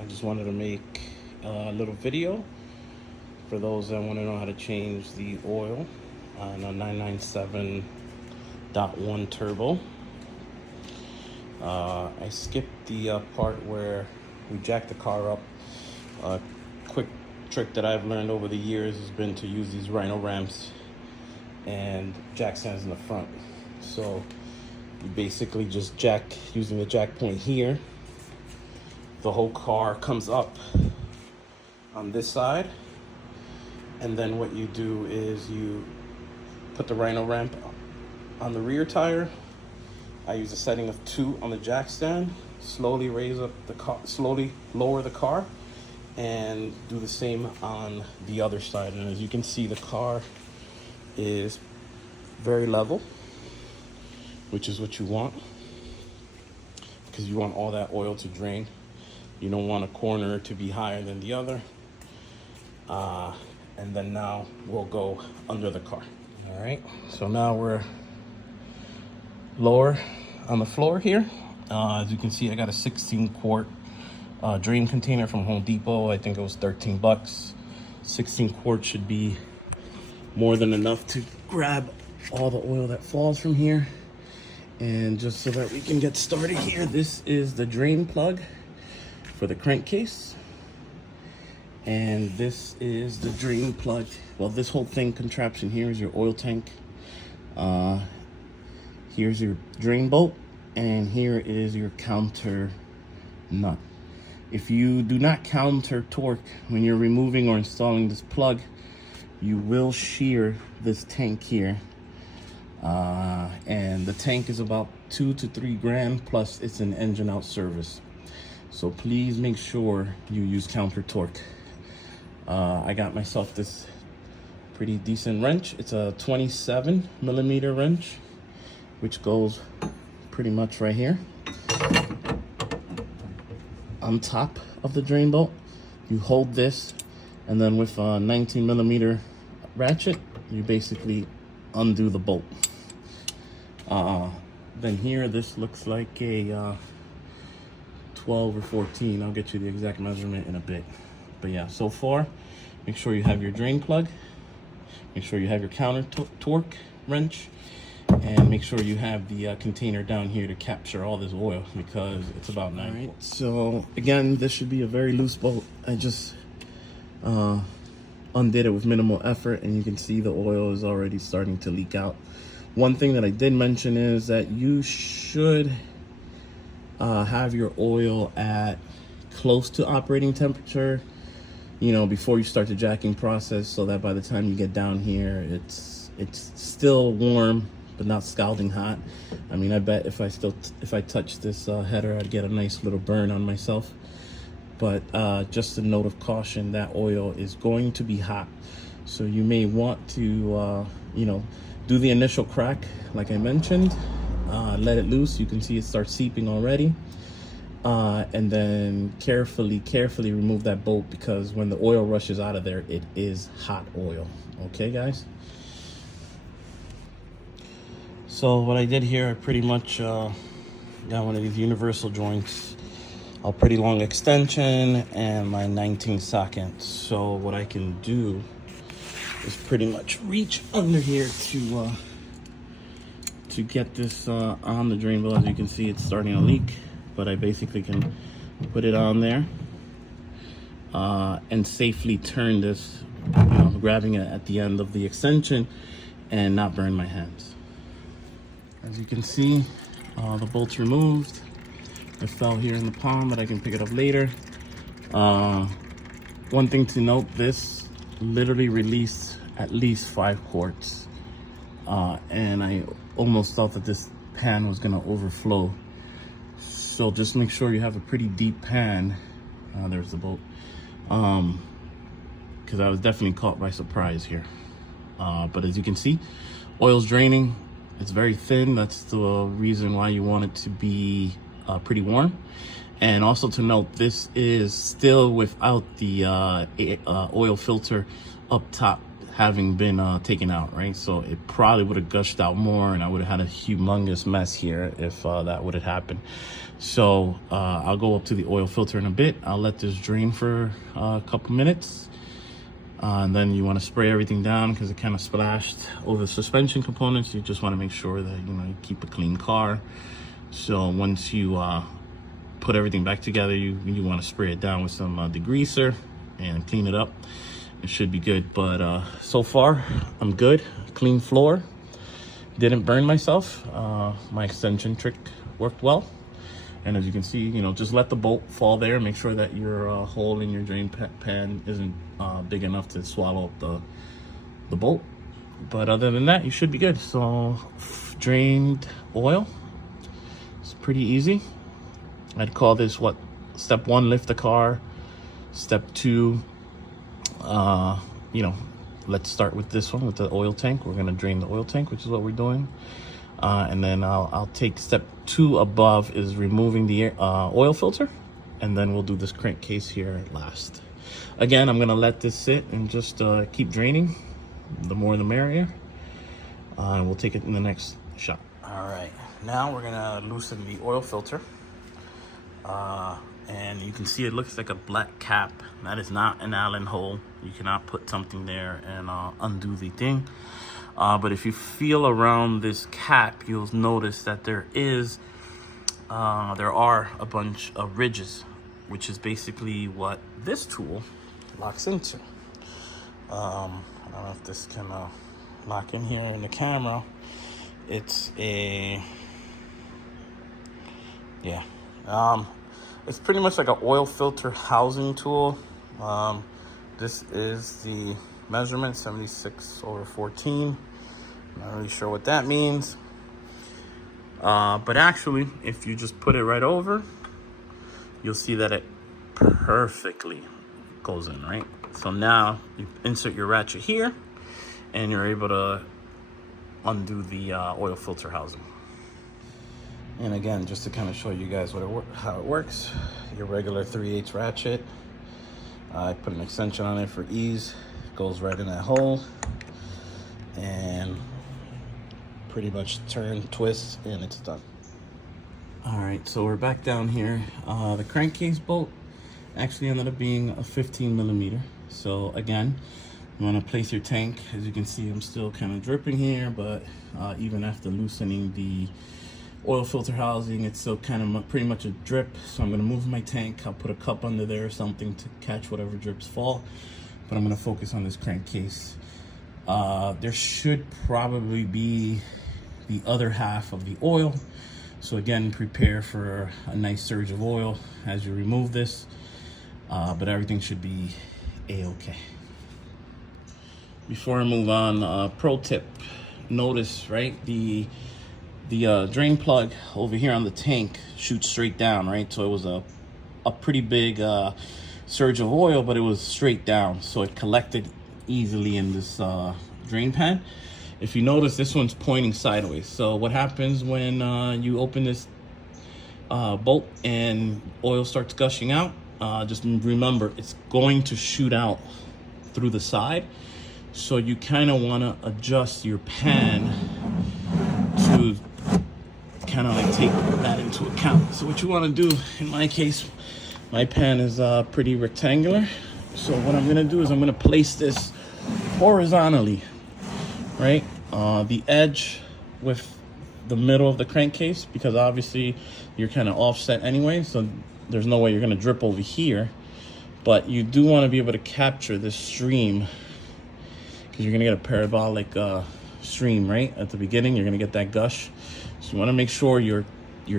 I just wanted to make a little video for those that want to know how to change the oil on a 997.1 turbo. I skipped the part where we jack the car up. A quick trick that I've learned over the years has been to use these Rhino ramps and jack stands in the front. So you basically just jack using the jack point here. The whole car comes up on this side, and then what you do is you put the Rhino ramp on the rear tire. I use a setting of 2 on the jack stand, slowly raise up the car, slowly lower the car, and do the same on the other side. And as you can see, the car is very level, which is what you want, because you want all that oil to drain. You don't want a corner to be higher than the other. And then now we'll go under the car. All right, so now we're lower on the floor here. As you can see, I got a 16-quart drain container from Home Depot. I think it was 13 bucks. 16 quarts should be more than enough to grab all the oil that falls from here. And just so that we can get started here, this is the drain plug for the crankcase. And this is the drain plug. Well, this whole thing contraption here is your oil tank. Here's your drain bolt, and here is your counter nut. If you do not counter torque when you're removing or installing this plug, you will shear this tank here. And the tank is about 2 to 3 grand, plus it's an engine out service. So please make sure you use counter torque. I got myself this pretty decent wrench. It's a 27mm wrench, which goes pretty much right here on top of the drain bolt. You hold this, and then with a 19mm ratchet, you basically undo the bolt. Then here, this looks like a 12 or 14. I'll get you the exact measurement in a bit. But yeah, so far, make sure you have your drain plug, make sure you have your counter torque wrench, and make sure you have the container down here to capture all this oil, because it's about 9 quarts. So again, this should be a very loose bolt. I just undid it with minimal effort, and you can see the oil is already starting to leak out. One thing that I did mention is that you should have your oil at close to operating temperature, you know, before you start the jacking process, so that by the time you get down here, it's still warm but not scalding hot. I mean, I bet if I touch this header, I'd get a nice little burn on myself. But just a note of caution, that oil is going to be hot, so you may want to you know, do the initial crack like I mentioned, let it loose. You can see it starts seeping already. And then carefully remove that bolt, because when the oil rushes out of there, it is hot oil. Okay, guys? So what I did here, I pretty much got one of these universal joints, a pretty long extension, and my 19 socket. So what I can do is pretty much reach under here to get this on the drain bolt. As you can see, it's starting to leak, but I basically can put it on there and safely turn this, you know, grabbing it at the end of the extension and not burn my hands. As you can see, the bolt's removed. It fell here in the palm, but I can pick it up later. One thing to note, this literally released at least 5 quarts. And I almost thought that this pan was gonna overflow. So just make sure you have a pretty deep pan. There's the bolt. Because I was definitely caught by surprise here. But as you can see, oil's draining. It's very thin. That's the reason why you want it to be pretty warm. And also to note, this is still without the oil filter up top having been taken out, right? So it probably would have gushed out more, and I would have had a humongous mess here if that would have happened. So I'll go up to the oil filter in a bit. I'll let this drain for a couple minutes, and then you want to spray everything down because it kind of splashed over the suspension components. You just want to make sure that you keep a clean car. So once you put everything back together, you want to spray it down with some degreaser and clean it up. It should be good. But so far I'm good. Clean floor, didn't burn myself. My extension trick worked well, and as you can see, just let the bolt fall there. Make sure that your hole in your drain pan isn't big enough to swallow up the bolt. But other than that, you should be good. So drained oil, it's pretty easy. I'd call this step 1, lift the car. Step 2, let's start with this one, with the oil tank. We're gonna drain the oil tank, which is what we're doing. And then I'll take step 2 above, is removing the oil filter. And then we'll do this crankcase here last. Again, I'm gonna let this sit and just keep draining. The more the merrier. And we'll take it in the next shot. All right, now we're gonna loosen the oil filter. And you can see it looks like a black cap. That is not an Allen hole. You cannot put something there and undo the thing. But if you feel around this cap, you'll notice that there are a bunch of ridges, which is basically what this tool locks into. I don't know if this can lock in here in the camera. It's it's pretty much like an oil filter housing tool. This is the measurement, 76/14. Not really sure what that means. But actually, if you just put it right over, you'll see that it perfectly goes in, right? So now you insert your ratchet here, and you're able to undo the oil filter housing. And again, just to kind of show you guys how it works, your regular 3/8 ratchet. I put an extension on it for ease. It goes right in that hole, and pretty much turn, twist, and it's done. All right, so we're back down here. The crankcase bolt actually ended up being a 15mm. So again, you want to place your tank. As you can see, I'm still kind of dripping here, but even after loosening the oil filter housing, it's still kind of pretty much a drip. So I'm going to move my tank. I'll put a cup under there or something to catch whatever drips fall, but I'm going to focus on this crankcase. There should probably be the other half of the oil, so again, prepare for a nice surge of oil as you remove this, but everything should be a-okay. Before I move on, pro tip, notice, right, the drain plug over here on the tank shoots straight down, right? So it was a pretty big surge of oil, but it was straight down, so it collected easily in this drain pan. If you notice, this one's pointing sideways. So what happens when you open this bolt and oil starts gushing out, just remember, it's going to shoot out through the side. So you kind of want to adjust your pan to kind of like take that into account. So what you want to do, in my case, my pan is pretty rectangular. So what I'm going to do is I'm going to place this horizontally, right? The edge with the middle of the crankcase, because obviously you're kind of offset anyway, so there's no way you're going to drip over here. But you do want to be able to capture this stream, because you're going to get a parabolic stream right at the beginning. You're going to get that gush. So you want to make sure your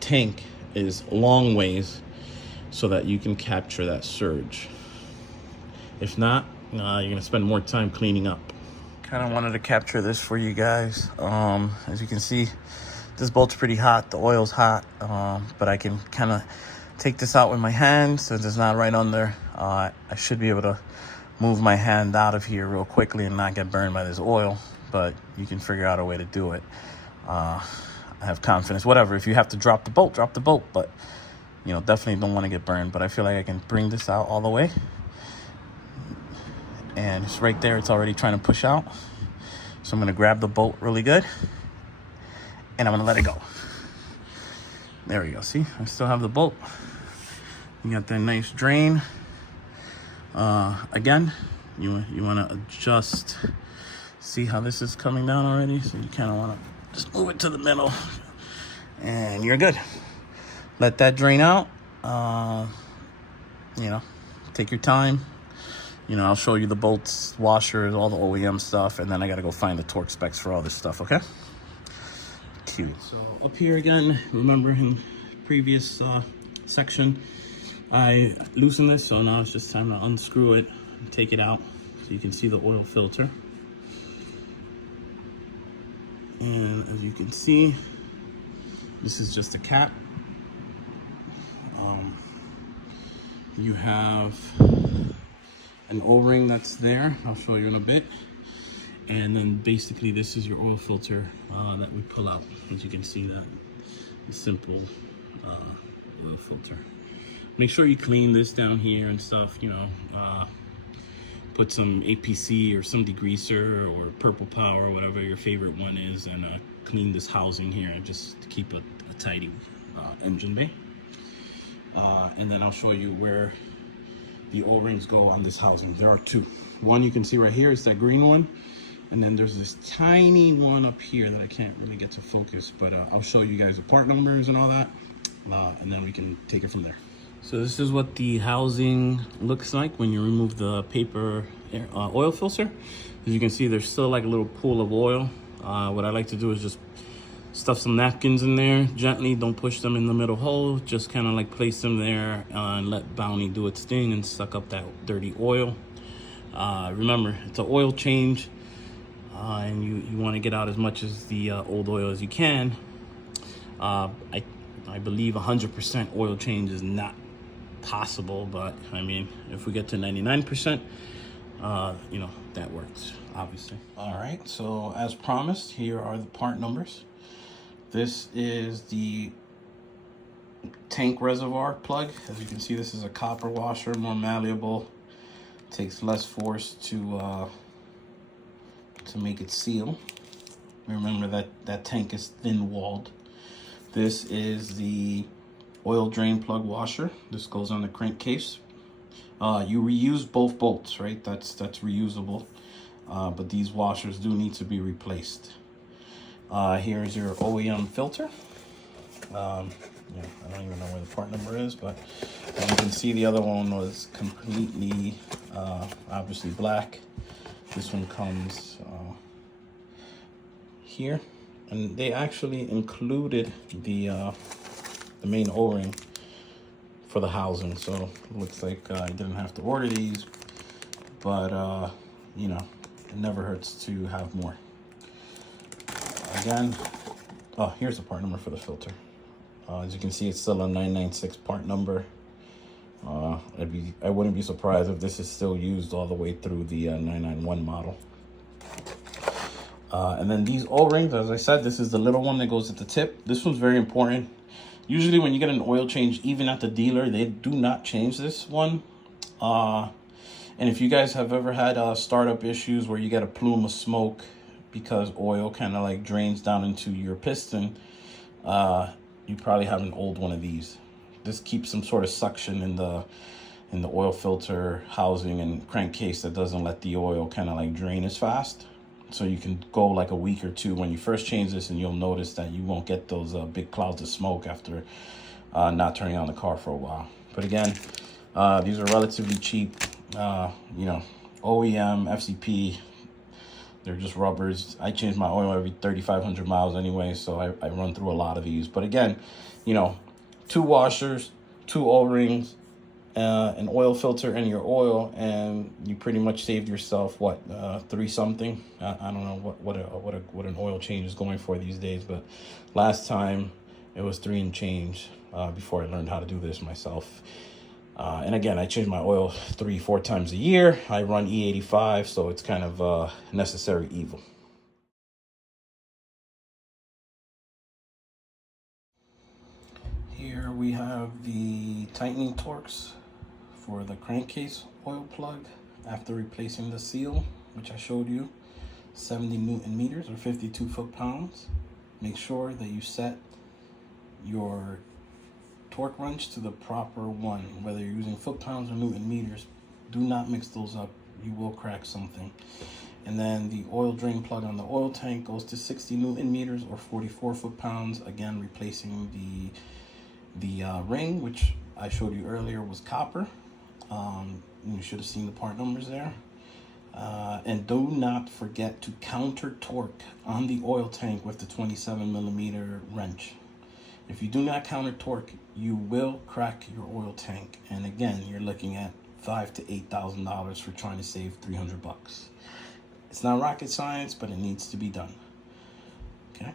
tank is long ways so that you can capture that surge. If not, you're going to spend more time cleaning up. Kind of wanted to capture this for you guys. As you can see, this bolt's pretty hot. The oil's hot, but I can kind of take this out with my hand since it's not right under. I should be able to move my hand out of here real quickly and not get burned by this oil, but you can figure out a way to do it. I have confidence. Whatever, if you have to drop the bolt, but definitely don't want to get burned. But I feel like I can bring this out all the way, and it's right there. It's already trying to push out. So I'm gonna grab the bolt really good, and I'm gonna let it go. There we go. See, I still have the bolt. You got that nice drain. Again, you want to adjust. See how this is coming down already? So you kind of want to just move it to the middle, and you're good. Let that drain out. You know, take your time. You know, I'll show you the bolts, washers, all the OEM stuff, and then I got to go find the torque specs for all this stuff, okay? Cute. So up here again, remember in previous section, I loosened this, so now it's just time to unscrew it and take it out so you can see the oil filter. And as you can see, this is just a cap. You have an O-ring that's there. I'll show you in a bit. And then basically this is your oil filter that we pull out. As you can see, that simple oil filter. Make sure you clean this down here and stuff, you know, put some APC or some degreaser or purple power, whatever your favorite one is, and clean this housing here just to keep a tidy engine bay. And then I'll show you where the O-rings go on this housing. There are two. One you can see right here is that green one, and then there's this tiny one up here that I can't really get to focus, but I'll show you guys the part numbers and all that, and then we can take it from there. So this is what the housing looks like when you remove the paper oil filter. As you can see, there's still like a little pool of oil. What I like to do is just stuff some napkins in there gently. Don't push them in the middle hole. Just kind of like place them there and let Bounty do its thing and suck up that dirty oil. Remember, it's an oil change, and you want to get out as much as the old oil as you can. I believe 100% oil change is not possible, but I mean, if we get to 99%, you know, that works, obviously. All right, so as promised, here are the part numbers. This is the tank reservoir plug. As you can see, this is a copper washer, more malleable, takes less force to make it seal. Remember that tank is thin walled. This is the oil drain plug washer. This goes on the crankcase. You reuse both bolts, right? That's reusable, but these washers do need to be replaced. Here's your OEM filter. Yeah, I don't even know where the part number is, but as you can see, the other one was completely, obviously black. This one comes here, and they actually included the main O-ring for the housing, so it looks like I didn't have to order these, but you know, it never hurts to have more. Again, oh, here's the part number for the filter. As you can see, it's still a 996 part number. I wouldn't be surprised if this is still used all the way through the 991 model. And then these O-rings, as I said, this is the little one that goes at the tip. This one's very important. Usually when you get an oil change, even at the dealer, they do not change this one. And if you guys have ever had startup issues where you get a plume of smoke because oil kind of like drains down into your piston, you probably have an old one of these. This keeps some sort of suction in the oil filter housing and crankcase that doesn't let the oil kind of like drain as fast. So you can go like a week or two when you first change this, and you'll notice that you won't get those big clouds of smoke after not turning on the car for a while. But again, these are relatively cheap, you know, OEM, FCP. They're just rubbers. I change my oil every 3,500 miles anyway, so I run through a lot of these. But again, you know, 2 washers, 2 O-rings, an oil filter, and your oil, and you pretty much saved yourself what, 3 something. I don't know what an oil change is going for these days, but last time it was 3 and change before I learned how to do this myself. And again, I change my oil 3-4 times a year. I run E85, so it's kind of necessary evil. Here we have the tightening torques for the crankcase oil plug. after replacing the seal, which I showed you, 70 Newton meters or 52 foot-pounds. Make sure that you set your torque wrench to the proper one, whether you're using foot-pounds or Newton meters. Do not mix those up. You will crack something. And then the oil drain plug on the oil tank goes to 60 Newton meters or 44 foot-pounds. Again, replacing the ring, which I showed you earlier was copper. You should have seen the part numbers there. And do not forget to counter torque on the oil tank with the 27 millimeter wrench. If you do not counter torque, you will crack your oil tank. And again, you're looking at $5,000 to $8,000 for trying to save 300 bucks. It's not rocket science, but it needs to be done. Okay.